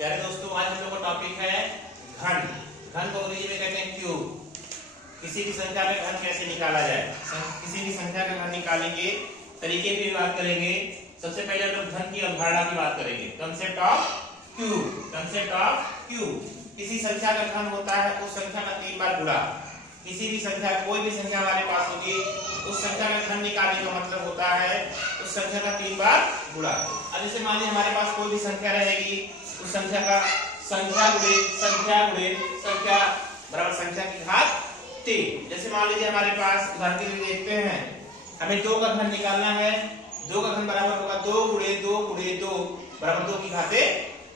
प्यारे दोस्तों, आज हम लोग का टॉपिक है घन। घन को अंग्रेजी में कहते हैं क्यूब। किसी भी संख्या का घन कैसे निकाला जाए, किसी भी संख्या का घन निकालेंगे तरीके की बात करेंगे। सबसे पहले हम लोग घन की अवधारणा की बात करेंगे, concept of cube. Concept of cube, किसी संख्या का घन होता है उस संख्या का 3 बार गुणा। किसी भी संख्या, कोई भी संख्या हमारे पास होगी, उस संख्या का घन निकालने का मतलब होता है उस संख्या का 3 बार गुणा। अब जैसे मान लीजिए हमारे पास कोई भी संख्या रहेगी, उस संख्या का संख्या गुणे संख्या बराबर संख्या की घात 3। जैसे मान लीजिए हमारे पास उदाहरण के लिए देखते हैं, हमें 2 का घन निकालना है। 2 का घन बराबर होगा 2 गुणे 2 गुणे 2 बराबर 2 की घात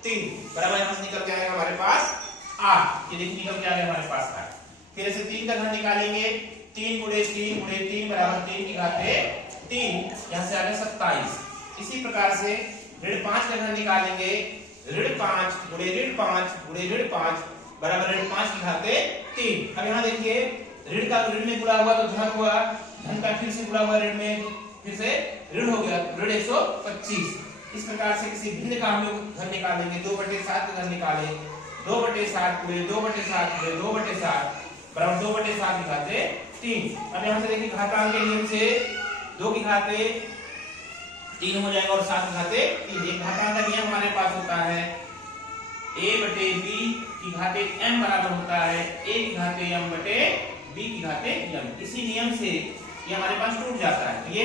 3 बराबर यहाँ से निकल के आएगा हमारे पास 8। ये देखिए निकल के आ गया हमारे पास 8। फिर ऐसे 3 का घन निकालेंगे, 3 गुणे 3 गुणे 3 बराबर 3 की घात 3, यहाँ से आ गया 27। इसी प्रकार से ऋण 5 का घन निकालेंगे, ऋण 5 गुणे ऋण 5 गुणे ऋण 5 बराबर ऋण 5 की घात 3। अब यहाँ देखिए ऋण का ऋण में गुणा हुआ तो धन हुआ, धन का फिर से गुणा हुआ ऋण में, फिर से ऋण हो गया ऋण 125। इस प्रकार से किसी भिन्न का हम लोग घन निकालेंगे। 2/7 का घन निकाले, 2/7 गुणे 2/7 गुणे 2/7 बराबर 2/7 की घात 3। अब यहाँ से देखिए घातांक के नियम से 2 की घात 3 हो जाएगा और 7 की घात 3। एक घातांक का नियम हमारे पास होता है a/b की घात m बराबर होता है a की घात m बटे b की घात m। इसी नियम से ये हमारे पास टूट जाता है। ये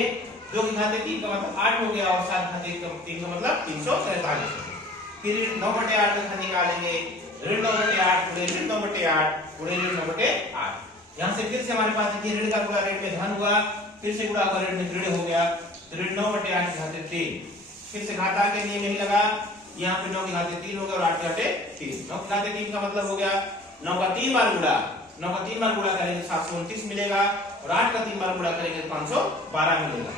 2 की घात 3 का मतलब 8 हो गया और 7 की घात 3 का मतलब 347। फिर 9/8 का घन निकालेंगे, ऋण 9/8 गुणे ऋण 9/8 गुणे ऋण 9/8। यहाँ से फिर से हमारे पास देखिए ऋण का गुणा ऋण में धन हुआ, फिर से गुणा हुआ ऋण में ऋण हो गया, ऋण 9/8 की घात 3। फिर से घातांक के नियम नहीं लगा, यहाँ पे 9 की घात 3 हो गया और 8 की घात 3। 9 की घात 3 का मतलब हो गया 9 का 3 बार गुणा, 9 का 3 बार गुणा करेंगे 729 मिलेगा और 8 का 3 बार गुणा करेंगे तो 512 मिलेगा।